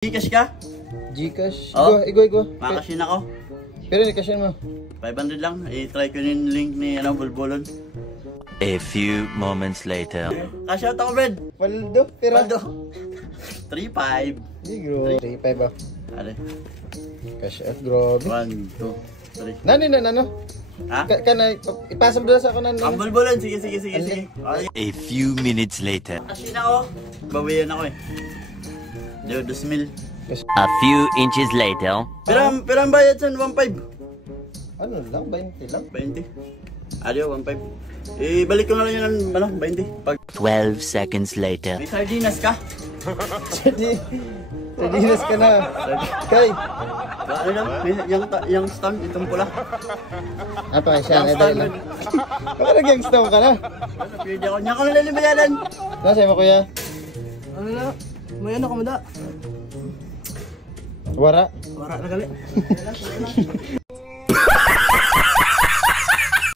Gcash ka? Gcash? Oo. Igo. Makakasin ako. Pero ni cashin mo. 500 lang. I-try ko yung link ni Bulbulon. A few moments later. Cash out ako, Fred. Paldo, pera. Paldo. 3-5. Hindi, bro. 3-5 ba? Are. Cash out, grabe. 1, 2, 3. Nano? Ha? Ipasa mo doon sa ako na. Ang Bulbulon. Sige. Okay. A few minutes later. Cash ako. Bawian ako eh. Yo, 2,000. A few inches later. Pero ang bayad sa 1,500. Ano lang, 20 lang. 20. Adio, 1,500. Balik ko na lang yun ng 20. Pag 12 seconds later. may sardinas ka. Sardinas ka na. Kay. Ano lang? Yung stand, itong pula. Apa siya, Yung ay stand. lang. Baka nag-gangstaw ka na. Pwede ako. Niya ko nalalim bayadan. Nasa mo kuya? Ano na? May ano ka mada? Wara. Wara na gali.